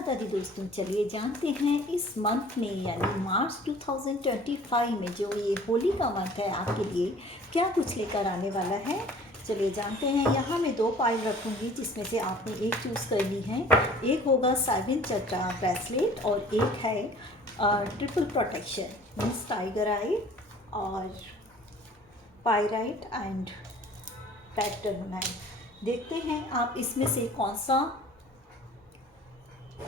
राधा दी दोस्तों, चलिए जानते हैं इस मंथ में यानी मार्च 2025 में जो ये होली का मंथ है आपके लिए क्या कुछ लेकर आने वाला है। चलिए जानते हैं। यहाँ मैं 2 पायल रखूँगी जिसमें से आपने एक चूज़ करनी है। एक होगा 7 चक्रा ब्रेसलेट और एक है ट्रिपल प्रोटेक्शन मीन्स टाइगर आई और पायराइट एंड पैटर्न। देखते हैं आप इसमें से कौन सा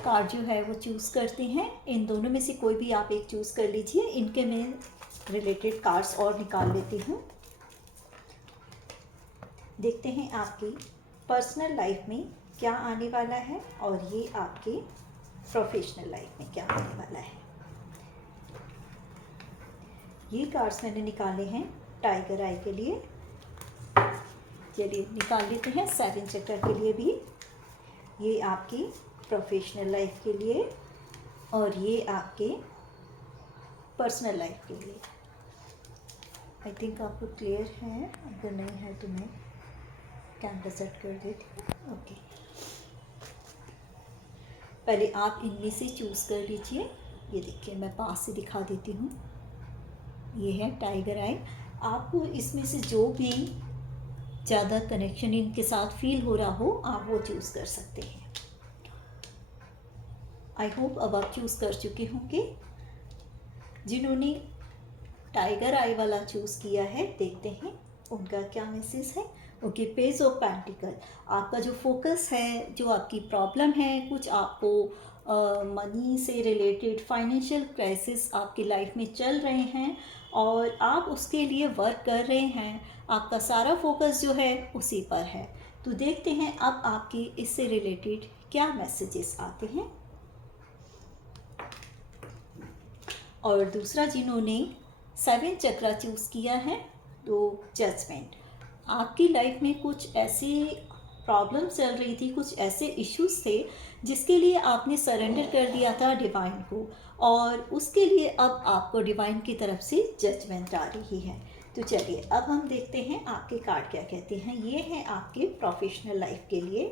कार्ड जो है वो चूज़ करते हैं। इन दोनों में से कोई भी आप एक चूज़ कर लीजिए। इनके मैं रिलेटेड कार्ड्स और निकाल लेती हूँ। देखते हैं आपकी पर्सनल लाइफ में क्या आने वाला है और ये आपके प्रोफेशनल लाइफ में क्या आने वाला है। ये कार्ड्स मैंने निकाले हैं टाइगर आई के लिए। चलिए निकाल लेते हैं 7 चक्र के लिए भी। ये आपकी प्रोफेशनल लाइफ के लिए और ये आपके पर्सनल लाइफ के लिए। आई थिंक आपको क्लियर है, अगर नहीं है तो मैं कैमरा सेट कर देती हूँ। ओके, पहले आप इनमें से चूज़ कर लीजिए। ये देखिए मैं पास से दिखा देती हूँ। ये है टाइगर आई। आपको इसमें से जो भी ज़्यादा कनेक्शन इनके साथ फील हो रहा हो आप वो चूज़ कर सकते हैं। आई होप अब आप चूज़ कर चुके होंगे। जिन्होंने टाइगर आई वाला चूज़ किया है देखते हैं उनका क्या मैसेज है। Okay, page of pentacle. आपका जो फोकस है, जो आपकी प्रॉब्लम है, कुछ आपको मनी से रिलेटेड फाइनेंशियल क्राइसिस आपकी लाइफ में चल रहे हैं और आप उसके लिए वर्क कर रहे हैं। आपका सारा फोकस जो है उसी पर है। तो देखते हैं अब आपके इससे रिलेटेड क्या मैसेजेस आते हैं। और दूसरा जिन्होंने 7 चक्रा चूज़ किया है तो जजमेंट। आपकी लाइफ में कुछ ऐसी प्रॉब्लम चल रही थी, कुछ ऐसे इश्यूज थे जिसके लिए आपने सरेंडर कर दिया था डिवाइन को और उसके लिए अब आपको डिवाइन की तरफ से जजमेंट आ रही है। तो चलिए अब हम देखते हैं आपके कार्ड क्या कहते हैं। ये है आपके प्रोफेशनल लाइफ के लिए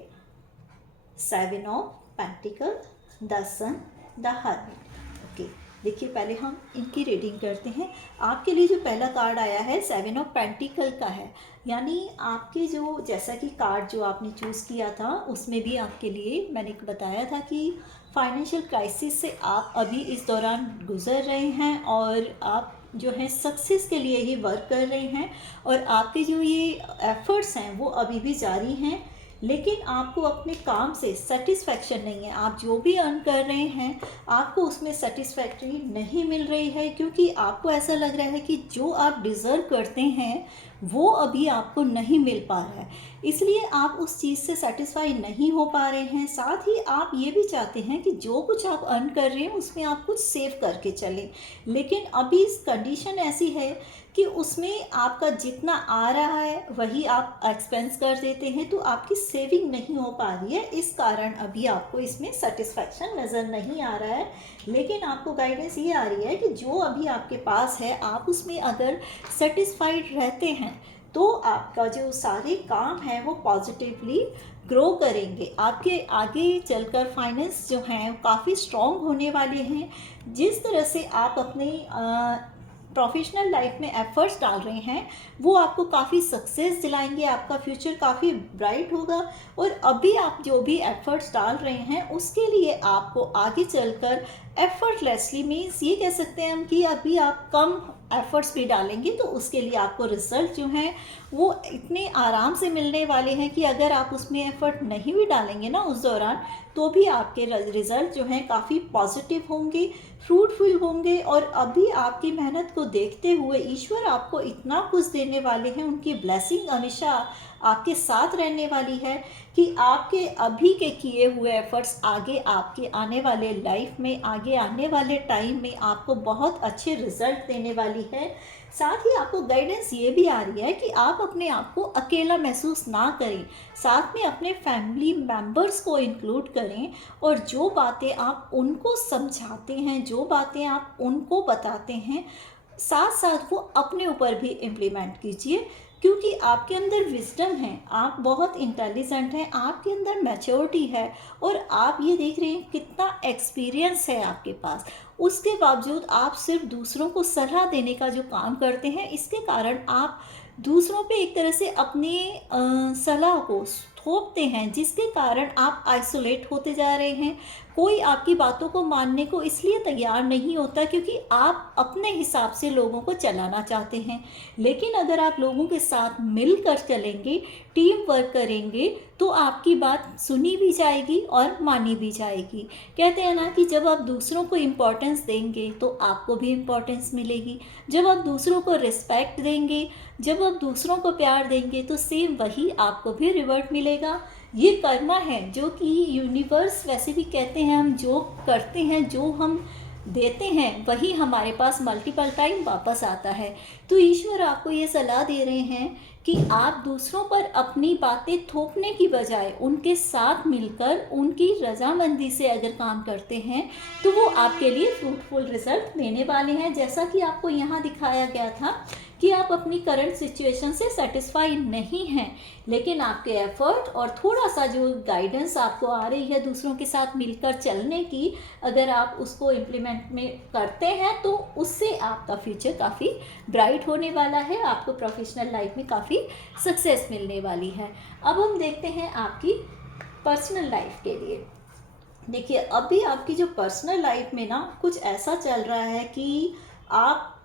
7 of pentacles, the sun, the hermit. Okay, देखिए पहले हम इनकी रीडिंग करते हैं। आपके लिए जो पहला कार्ड आया है 7 ऑफ पेंटिकल का है, यानी आपके जो जैसा कि कार्ड जो आपने चूज़ किया था उसमें भी आपके लिए मैंने बताया था कि फाइनेंशियल क्राइसिस से आप अभी इस दौरान गुज़र रहे हैं और आप जो है सक्सेस के लिए ही वर्क कर रहे हैं और आपके जो ये एफर्ट्स हैं वो अभी भी जारी हैं, लेकिन आपको अपने काम से सेटिस्फैक्शन नहीं है। आप जो भी अर्न कर रहे हैं आपको उसमें सेटिस्फैक्ट्री नहीं मिल रही है क्योंकि आपको ऐसा लग रहा है कि जो आप डिज़र्व करते हैं वो अभी आपको नहीं मिल पा रहा है, इसलिए आप उस चीज़ से सेटिस्फाई नहीं हो पा रहे हैं। साथ ही आप ये भी चाहते हैं कि जो कुछ आप अर्न कर रहे हैं उसमें आप कुछ सेव करके चलें, लेकिन अभी इस कंडीशन ऐसी है कि उसमें आपका जितना आ रहा है वही आप एक्सपेंस कर देते हैं, तो आपकी सेविंग नहीं हो पा रही है। इस कारण अभी आपको इसमें सेटिस्फैक्शन नज़र नहीं आ रहा है, लेकिन आपको गाइडेंस ये आ रही है कि जो अभी आपके पास है आप उसमें अगर सेटिस्फाइड रहते हैं तो आपका जो सारे काम है वो पॉजिटिवली ग्रो करेंगे। आपके आगे चलकर फाइनेंस जो हैं काफ़ी स्ट्रॉन्ग होने वाले हैं। जिस तरह से आप अपने प्रोफेशनल लाइफ में एफर्ट्स डाल रहे हैं वो आपको काफ़ी सक्सेस दिलाएंगे, आपका फ्यूचर काफ़ी ब्राइट होगा और अभी आप जो भी एफर्ट्स डाल रहे हैं उसके लिए आपको आगे चलकर एफर्टलेसली मीन्स ये कह सकते हैं हम कि अभी आप कम एफर्ट्स भी डालेंगे तो उसके लिए आपको रिज़ल्ट जो हैं वो इतने आराम से मिलने वाले हैं कि अगर आप उसमें एफर्ट नहीं भी डालेंगे ना उस दौरान तो भी आपके रिज़ल्ट जो हैं काफ़ी पॉजिटिव होंगे, फ्रूटफुल होंगे। और अभी आपकी मेहनत को देखते हुए ईश्वर आपको इतना कुछ देने वाले हैं, उनकी ब्लेसिंग हमेशा आपके साथ रहने वाली है कि आपके अभी के किए हुए एफर्ट्स आगे आपके आने वाले लाइफ में, आगे आने वाले टाइम में आपको बहुत अच्छे रिजल्ट देने वाली है। साथ ही आपको गाइडेंस ये भी आ रही है कि आप अपने आप को अकेला महसूस ना करें, साथ में अपने फैमिली मेम्बर्स को इंक्लूड करें और जो बातें आप उनको समझाते हैं, जो बातें आप उनको बताते हैं, साथ साथ वो अपने ऊपर भी इम्प्लीमेंट कीजिए क्योंकि आपके अंदर विजडम है, आप बहुत इंटेलिजेंट हैं, आपके अंदर मैच्योरिटी है और आप ये देख रहे हैं कितना एक्सपीरियंस है आपके पास। उसके बावजूद आप सिर्फ दूसरों को सलाह देने का जो काम करते हैं, इसके कारण आप दूसरों पे एक तरह से अपने सलाह को थोपते हैं, जिसके कारण आप आइसोलेट होते जा रहे हैं। कोई आपकी बातों को मानने को इसलिए तैयार नहीं होता क्योंकि आप अपने हिसाब से लोगों को चलाना चाहते हैं। लेकिन अगर आप लोगों के साथ मिलकर चलेंगे, टीम वर्क करेंगे, तो आपकी बात सुनी भी जाएगी और मानी भी जाएगी। कहते हैं ना कि जब आप दूसरों को इम्पोर्टेंस देंगे तो आपको भी इम्पोर्टेंस मिलेगी। जब आप दूसरों को रिस्पेक्ट देंगे, जब आप दूसरों को प्यार देंगे, तो सेम वही आपको भी रिवर्ट मिलेगा। ये कर्मा है जो कि यूनिवर्स वैसे भी कहते हैं, हम जो करते हैं, जो हम देते हैं, वही हमारे पास मल्टीपल टाइम वापस आता है। तो ईश्वर आपको ये सलाह दे रहे हैं कि आप दूसरों पर अपनी बातें थोपने की बजाय उनके साथ मिलकर उनकी रजामंदी से अगर काम करते हैं तो वो आपके लिए फ्रूटफुल रिजल्ट देने वाले हैं। जैसा कि आपको यहाँ दिखाया गया था कि आप अपनी करंट सिचुएशन से सेटिस्फाई नहीं हैं, लेकिन आपके एफर्ट और थोड़ा सा जो गाइडेंस आपको आ रही है दूसरों के साथ मिलकर चलने की, अगर आप उसको इम्प्लीमेंट में करते हैं तो उससे आपका फ्यूचर काफ़ी ब्राइट होने वाला है, आपको प्रोफेशनल लाइफ में काफ़ी सक्सेस मिलने वाली है। अब हम देखते हैं आपकी पर्सनल लाइफ के लिए। देखिए, अभी आपकी जो पर्सनल लाइफ में ना कुछ ऐसा चल रहा है कि आप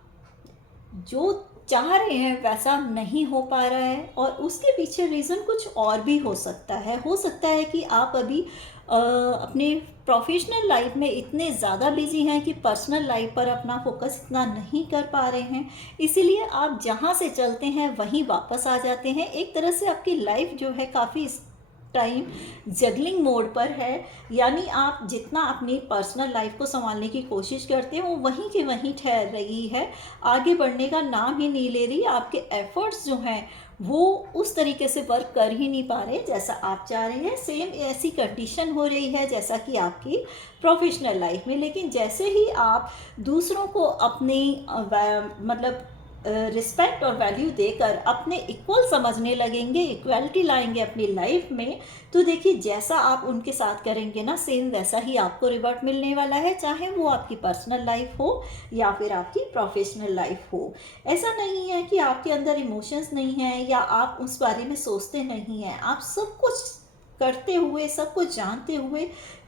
जो चाह रहे हैं वैसा नहीं हो पा रहा है, और उसके पीछे रीज़न कुछ और भी हो सकता है। हो सकता है कि आप अभी अपने प्रोफेशनल लाइफ में इतने ज़्यादा बिजी हैं कि पर्सनल लाइफ पर अपना फोकस इतना नहीं कर पा रहे हैं, इसीलिए आप जहाँ से चलते हैं वहीं वापस आ जाते हैं। एक तरह से आपकी लाइफ जो है काफ़ी टाइम जगलिंग मोड पर है, यानी आप जितना अपनी पर्सनल लाइफ को संभालने की कोशिश करते हैं वो वहीं के वहीं ठहर रही है, आगे बढ़ने का नाम ही नहीं ले रही। आपके एफर्ट्स जो हैं वो उस तरीके से वर्क कर ही नहीं पा रहे जैसा आप चाह रहे हैं। सेम ऐसी कंडीशन हो रही है जैसा कि आपकी प्रोफेशनल लाइफ में। लेकिन जैसे ही आप दूसरों को अपनी मतलब रिस्पेक्ट और वैल्यू देकर अपने इक्वल समझने लगेंगे, इक्वालिटी लाएंगे अपनी लाइफ में, तो देखिए जैसा आप उनके साथ करेंगे ना, सेम वैसा ही आपको रिवर्ट मिलने वाला है, चाहे वो आपकी पर्सनल लाइफ हो या फिर आपकी प्रोफेशनल लाइफ हो। ऐसा नहीं है कि आपके अंदर इमोशंस नहीं है या आप उस बारे में सोचते नहीं हैं। आप सब कुछ करते हुए, सब कुछ जानते हुए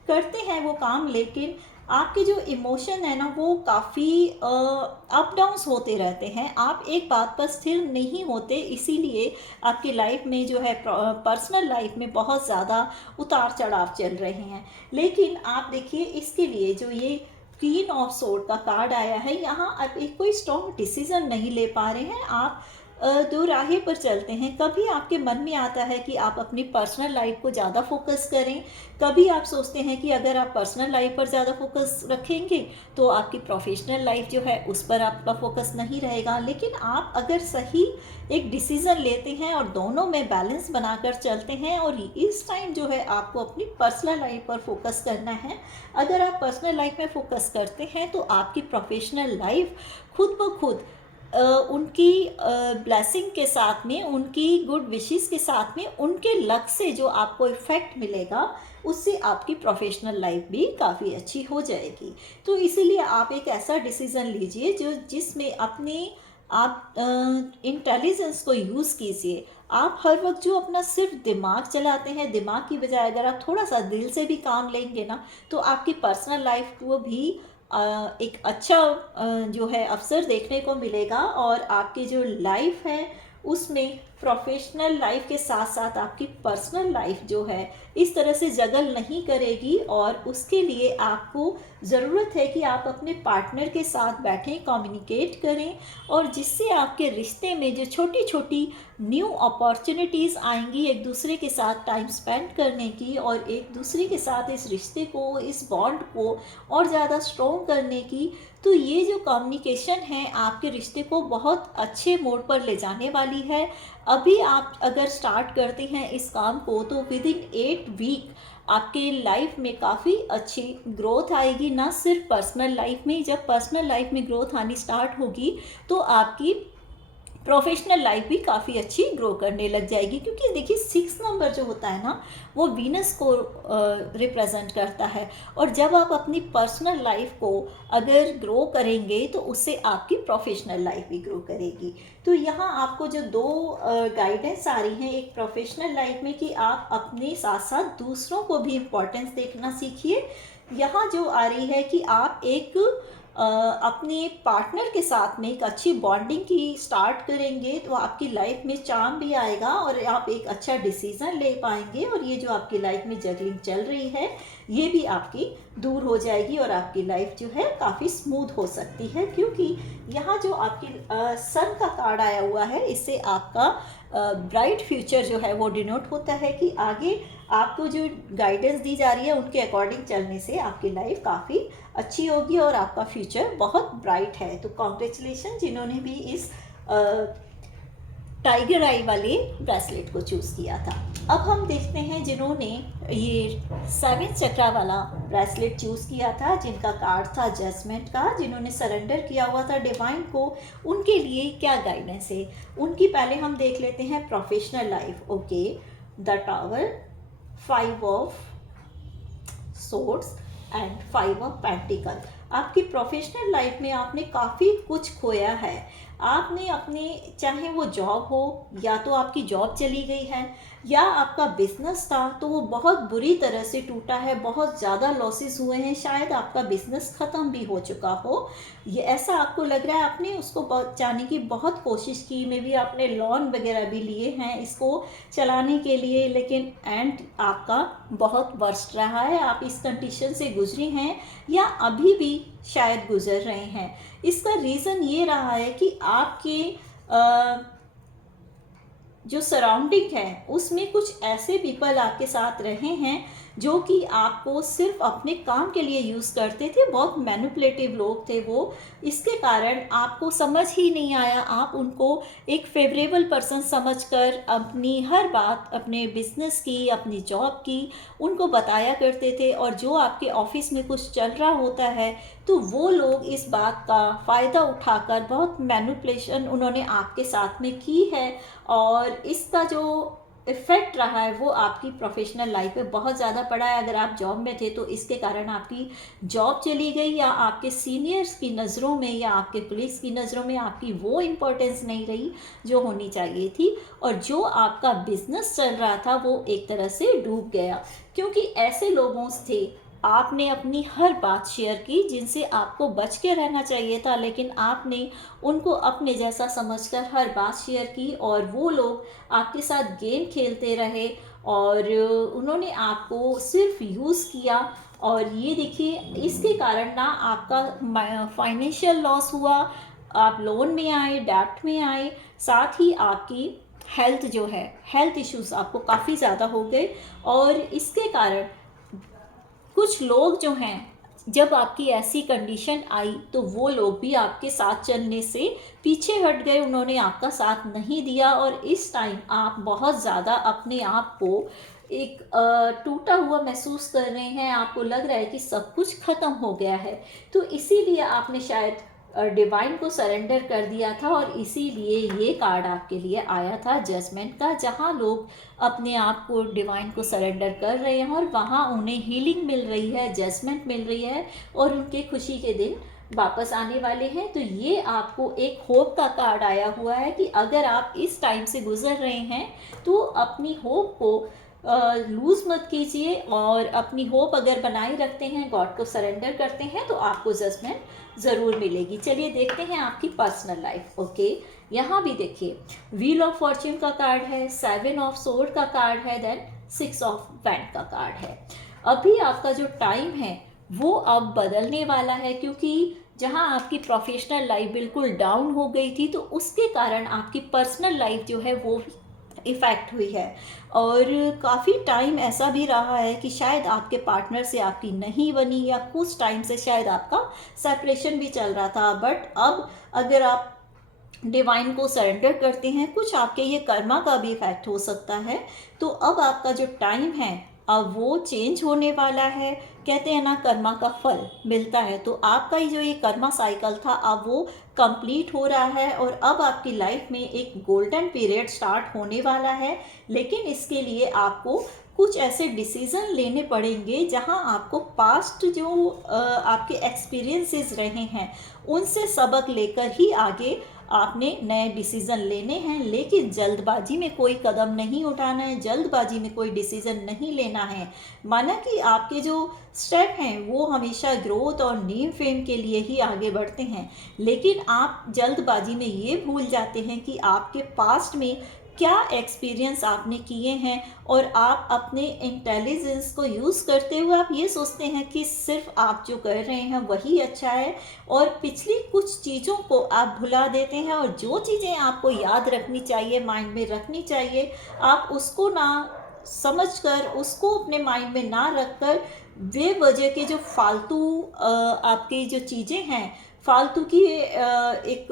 करते हैं वो काम, लेकिन आपके जो इमोशन है ना वो काफ़ी अप डाउन्स होते रहते हैं। आप एक बात पर स्थिर नहीं होते, इसीलिए आपकी लाइफ में जो है पर्सनल लाइफ में बहुत ज़्यादा उतार चढ़ाव चल रहे हैं। लेकिन आप देखिए, इसके लिए जो ये क्वीन ऑफ सोर्ड का कार्ड आया है, यहाँ आप एक कोई स्ट्रॉन्ग डिसीजन नहीं ले पा रहे हैं। आप दो राहें पर चलते हैं। कभी आपके मन में आता है कि आप अपनी पर्सनल लाइफ को ज़्यादा फोकस करें, कभी आप सोचते हैं कि अगर आप पर्सनल लाइफ पर ज़्यादा फोकस रखेंगे तो आपकी प्रोफेशनल लाइफ जो है उस पर आपका फोकस नहीं रहेगा। लेकिन आप अगर सही एक डिसीज़न लेते हैं और दोनों में बैलेंस बनाकर चलते हैं, और इस टाइम जो है आपको अपनी पर्सनल लाइफ पर फोकस करना है। अगर आप पर्सनल लाइफ में फोकस करते हैं तो आपकी प्रोफेशनल लाइफ खुद ब खुद उनकी ब्लेसिंग के साथ में, उनकी गुड विशेस के साथ में, उनके लक से जो आपको इफ़ेक्ट मिलेगा उससे आपकी प्रोफेशनल लाइफ भी काफ़ी अच्छी हो जाएगी। तो इसीलिए आप एक ऐसा डिसीज़न लीजिए जो जिसमें अपने आप इंटेलिजेंस को यूज़ कीजिए। आप हर वक्त जो अपना सिर्फ दिमाग चलाते हैं, दिमाग की बजाय अगर आप थोड़ा सा दिल से भी काम लेंगे ना, तो आपकी पर्सनल लाइफ को भी एक अच्छा जो है अवसर देखने को मिलेगा, और आपकी जो लाइफ है उसमें प्रोफेशनल लाइफ के साथ साथ आपकी पर्सनल लाइफ जो है इस तरह से जगल नहीं करेगी। और उसके लिए आपको ज़रूरत है कि आप अपने पार्टनर के साथ बैठें, कम्युनिकेट करें, और जिससे आपके रिश्ते में जो छोटी छोटी न्यू अपॉर्चुनिटीज़ आएंगी एक दूसरे के साथ टाइम स्पेंड करने की, और एक दूसरे के साथ इस रिश्ते को, इस बॉन्ड को और ज़्यादा स्ट्रॉन्ग करने की। तो ये जो कम्युनिकेशन है आपके रिश्ते को बहुत अच्छे मोड पर ले जाने वाली है। अभी आप अगर स्टार्ट करते हैं इस काम को तो विद इन 8 वीक आपके लाइफ में काफ़ी अच्छी ग्रोथ आएगी। ना सिर्फ पर्सनल लाइफ में, जब पर्सनल लाइफ में ग्रोथ आनी स्टार्ट होगी तो आपकी प्रोफेशनल लाइफ भी काफ़ी अच्छी ग्रो करने लग जाएगी। क्योंकि देखिए 6 नंबर जो होता है ना, वो वीनस को रिप्रेजेंट करता है, और जब आप अपनी पर्सनल लाइफ को अगर ग्रो करेंगे तो उससे आपकी प्रोफेशनल लाइफ भी ग्रो करेगी। तो यहाँ आपको जो दो गाइडेंस आ रही हैं एक प्रोफेशनल लाइफ में कि आप अपने साथ साथ दूसरों को भी इम्पोर्टेंस देखना सीखिए। यहाँ जो आ रही है कि आप एक अपने पार्टनर के साथ में एक अच्छी बॉन्डिंग की स्टार्ट करेंगे तो आपकी लाइफ में चार्म भी आएगा और आप एक अच्छा डिसीज़न ले पाएंगे, और ये जो आपकी लाइफ में जगलिंग चल रही है ये भी आपकी दूर हो जाएगी और आपकी लाइफ जो है काफ़ी स्मूथ हो सकती है। क्योंकि यहाँ जो आपकी सन का कार्ड आया हुआ है, इससे आपका ब्राइट फ्यूचर जो है वो डिनोट होता है कि आगे आपको जो गाइडेंस दी जा रही है उनके अकॉर्डिंग चलने से आपकी लाइफ काफ़ी अच्छी होगी और आपका फ्यूचर बहुत ब्राइट है। तो कॉन्ग्रेचुलेशन जिन्होंने भी इस टाइगर आई वाले ब्रेसलेट को चूज़ किया था। अब हम देखते हैं जिन्होंने ये 7 चक्रा वाला ब्रेसलेट चूज़ किया था, जिनका कार्ड था जजमेंट का, जिन्होंने सरेंडर किया हुआ था डिवाइन को, उनके लिए क्या गाइडेंस है उनकी। पहले हम देख लेते हैं professional life. Okay, the tower, 5 of swords and 5 of pentacle. आपकी प्रोफेशनल लाइफ में आपने काफ़ी कुछ खोया है। आपने अपने, चाहे वो जॉब हो या तो आपकी जॉब चली गई है या आपका बिजनेस था तो वो बहुत बुरी तरह से टूटा है, बहुत ज़्यादा लॉसेस हुए हैं, शायद आपका बिजनेस ख़त्म भी हो चुका हो, ये ऐसा आपको लग रहा है। आपने उसको बचाने की बहुत कोशिश की, मे बी आपने लोन वगैरह भी लिए हैं इसको चलाने के लिए, लेकिन एंड आपका बहुत वर्स्ट रहा है। आप इस कंडीशन से गुजरी हैं या अभी भी शायद गुजर रहे हैं। इसका रीज़न ये रहा है कि आपके जो सराउंडिंग है उसमें कुछ ऐसे पीपल आपके साथ रहे हैं जो कि आपको सिर्फ अपने काम के लिए यूज़ करते थे, बहुत मैनिपुलेटिव लोग थे वो। इसके कारण आपको समझ ही नहीं आया, आप उनको एक फेवरेबल पर्सन समझकर अपनी हर बात, अपने बिजनेस की, अपनी जॉब की, उनको बताया करते थे। और जो आपके ऑफिस में कुछ चल रहा होता है तो वो लोग इस बात का फ़ायदा उठाकर बहुत मैनिपुलेशन उन्होंने आपके साथ में की है, और इसका जो इफ़ेक्ट रहा है वो आपकी प्रोफेशनल लाइफ पे बहुत ज़्यादा पड़ा है। अगर आप जॉब में थे तो इसके कारण आपकी जॉब चली गई, या आपके सीनियर्स की नज़रों में या आपके पुलिस की नज़रों में आपकी वो इम्पोर्टेंस नहीं रही जो होनी चाहिए थी, और जो आपका बिजनेस चल रहा था वो एक तरह से डूब गया। क्योंकि ऐसे लोगों से आपने अपनी हर बात शेयर की जिनसे आपको बच के रहना चाहिए था, लेकिन आपने उनको अपने जैसा समझकर हर बात शेयर की, और वो लोग आपके साथ गेम खेलते रहे और उन्होंने आपको सिर्फ यूज़ किया। और ये देखिए इसके कारण ना आपका फाइनेंशियल लॉस हुआ, आप लोन में आए, डेब्ट में आए, साथ ही आपकी हेल्थ जो है, हेल्थ इश्यूज़ आपको काफ़ी ज़्यादा हो गए। और इसके कारण कुछ लोग जो हैं, जब आपकी ऐसी कंडीशन आई तो वो लोग भी आपके साथ चलने से पीछे हट गए, उन्होंने आपका साथ नहीं दिया, और इस टाइम आप बहुत ज़्यादा अपने आप को एक टूटा हुआ महसूस कर रहे हैं। आपको लग रहा है कि सब कुछ ख़त्म हो गया है, तो इसीलिए आपने शायद डिवाइन को सरेंडर कर दिया था, और इसीलिए ये कार्ड आपके लिए आया था जजमेंट का, जहाँ लोग अपने आप को डिवाइन को सरेंडर कर रहे हैं और वहाँ उन्हें हीलिंग मिल रही है, जजमेंट मिल रही है, और उनके खुशी के दिन वापस आने वाले हैं। तो ये आपको एक होप का कार्ड आया हुआ है कि अगर आप इस टाइम से गुजर रहे हैं तो अपनी होप को लूज़ मत कीजिए, और अपनी होप अगर बनाए रखते हैं, गॉड को सरेंडर करते हैं, तो आपको जजमेंट ज़रूर मिलेगी। चलिए देखते हैं आपकी पर्सनल लाइफ। ओके, यहाँ भी देखिए व्हील ऑफ फॉर्च्यून का कार्ड है, 7 ऑफ सोर्ड का कार्ड है, देन 6 ऑफ वैंड का कार्ड है। अभी आपका जो टाइम है वो अब बदलने वाला है, क्योंकि जहाँ आपकी प्रोफेशनल लाइफ बिल्कुल डाउन हो गई थी तो उसके कारण आपकी पर्सनल लाइफ जो है वो इफ़ेक्ट हुई है। और काफ़ी टाइम ऐसा भी रहा है कि शायद आपके पार्टनर से आपकी नहीं बनी, या कुछ टाइम से शायद आपका सेपरेशन भी चल रहा था। बट अब अगर आप डिवाइन को सरेंडर करते हैं, कुछ आपके ये कर्मा का भी इफेक्ट हो सकता है, तो अब आपका जो टाइम है अब वो चेंज होने वाला है। कहते हैं ना कर्मा का फल मिलता है। तो आपका ही जो ये कर्मा साइकिल था अब वो कंप्लीट हो रहा है और अब आपकी लाइफ में एक गोल्डन पीरियड स्टार्ट होने वाला है। लेकिन इसके लिए आपको कुछ ऐसे डिसीज़न लेने पड़ेंगे जहां आपको पास्ट जो आपके एक्सपीरियंसेस रहे हैं उनसे सबक लेकर ही आगे आपने नए डिसीज़न लेने हैं। लेकिन जल्दबाजी में कोई कदम नहीं उठाना है, जल्दबाजी में कोई डिसीज़न नहीं लेना है। माना कि आपके जो स्टेप हैं वो हमेशा ग्रोथ और नेम फेम के लिए ही आगे बढ़ते हैं, लेकिन आप जल्दबाजी में ये भूल जाते हैं कि आपके पास्ट में क्या एक्सपीरियंस आपने किए हैं और आप अपने इंटेलिजेंस को यूज़ करते हुए आप ये सोचते हैं कि सिर्फ आप जो कर रहे हैं वही अच्छा है और पिछली कुछ चीज़ों को आप भुला देते हैं। और जो चीज़ें आपको याद रखनी चाहिए, माइंड में रखनी चाहिए, आप उसको ना समझकर, उसको अपने माइंड में ना रखकर बेवजह के जो फालतू आपकी जो चीज़ें हैं, फालतू की एक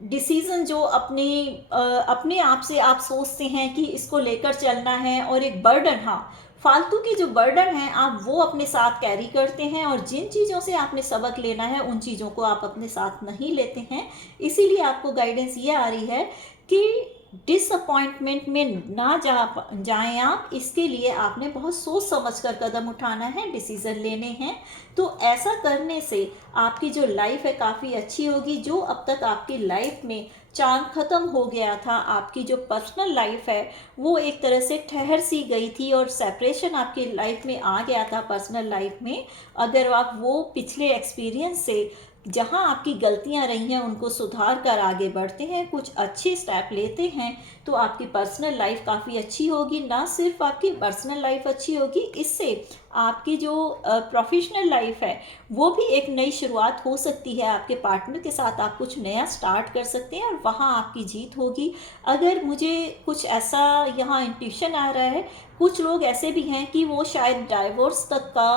डिसीज़न जो अपने आप से आप सोचते हैं कि इसको लेकर चलना है और एक बर्डन, हाँ, फालतू की जो बर्डन है आप वो अपने साथ कैरी करते हैं और जिन चीज़ों से आपने सबक लेना है उन चीज़ों को आप अपने साथ नहीं लेते हैं। इसीलिए आपको गाइडेंस ये आ रही है कि डिसअपॉइंटमेंट में ना जाएं आप। इसके लिए आपने बहुत सोच समझ कर कदम उठाना है, डिसीज़न लेने हैं। तो ऐसा करने से आपकी जो लाइफ है काफ़ी अच्छी होगी। जो अब तक आपकी लाइफ में चांद ख़त्म हो गया था, आपकी जो पर्सनल लाइफ है वो एक तरह से ठहर सी गई थी और सेपरेशन आपकी लाइफ में आ गया था पर्सनल लाइफ में। अगर आप वो पिछले एक्सपीरियंस से जहाँ आपकी गलतियाँ रही हैं उनको सुधार कर आगे बढ़ते हैं, कुछ अच्छे स्टेप लेते हैं, तो आपकी पर्सनल लाइफ काफ़ी अच्छी होगी। ना सिर्फ आपकी पर्सनल लाइफ अच्छी होगी, इससे आपकी जो प्रोफेशनल लाइफ है वो भी एक नई शुरुआत हो सकती है। आपके पार्टनर के साथ आप कुछ नया स्टार्ट कर सकते हैं और वहाँ आपकी जीत होगी। अगर मुझे कुछ ऐसा यहाँ इंट्यूशन आ रहा है, कुछ लोग ऐसे भी हैं कि वो शायद डाइवोर्स तक का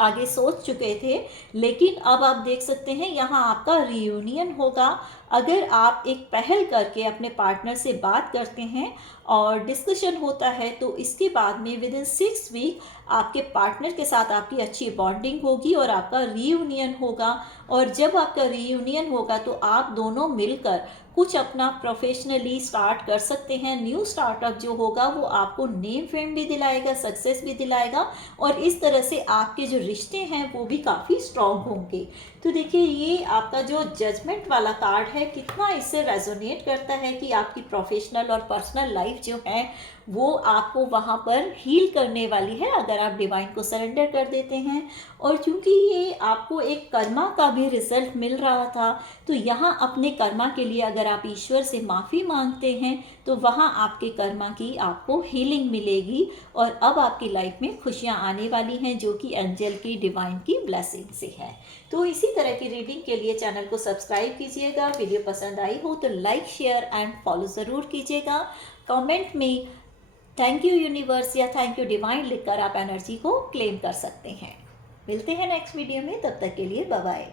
आगे सोच चुके थे, लेकिन अब आप देख सकते हैं यहाँ आपका रियूनियन होगा। अगर आप एक पहल करके अपने पार्टनर से बात करते हैं और डिस्कशन होता है तो इसके बाद में विद इन 6 वीक आपके पार्टनर के साथ आपकी अच्छी बॉन्डिंग होगी और आपका रीयूनियन होगा। और जब आपका रीयूनियन होगा तो आप दोनों मिलकर कुछ अपना प्रोफेशनली स्टार्ट कर सकते हैं। न्यू स्टार्टअप जो होगा वो आपको नेम फेम भी दिलाएगा, सक्सेस भी दिलाएगा और इस तरह से आपके जो रिश्ते हैं वो भी काफ़ी स्ट्रॉन्ग होंगे। तो देखिए ये आपका जो जजमेंट वाला कार्ड है कितना इससे रेजोनेट करता है कि आपकी प्रोफेशनल और पर्सनल लाइफ जो है वो आपको वहाँ पर हील करने वाली है अगर आप डिवाइन को सरेंडर कर देते हैं। और क्योंकि ये आपको एक कर्मा का भी रिजल्ट मिल रहा था तो यहाँ अपने कर्मा के लिए अगर आप ईश्वर से माफ़ी मांगते हैं तो वहाँ आपके कर्मा की आपको हीलिंग मिलेगी और अब आपकी लाइफ में खुशियाँ आने वाली हैं जो कि एंजल की, डिवाइन की ब्लेसिंग से है। तो इसी तरह की रीडिंग के लिए चैनल को सब्सक्राइब कीजिएगा। वीडियो पसंद आई हो तो लाइक, शेयर एंड फॉलो ज़रूर कीजिएगा। कमेंट में थैंक यू यूनिवर्स या थैंक यू डिवाइन लिखकर आप एनर्जी को क्लेम कर सकते हैं। मिलते हैं नेक्स्ट वीडियो में, तब तक के लिए बाय बाय।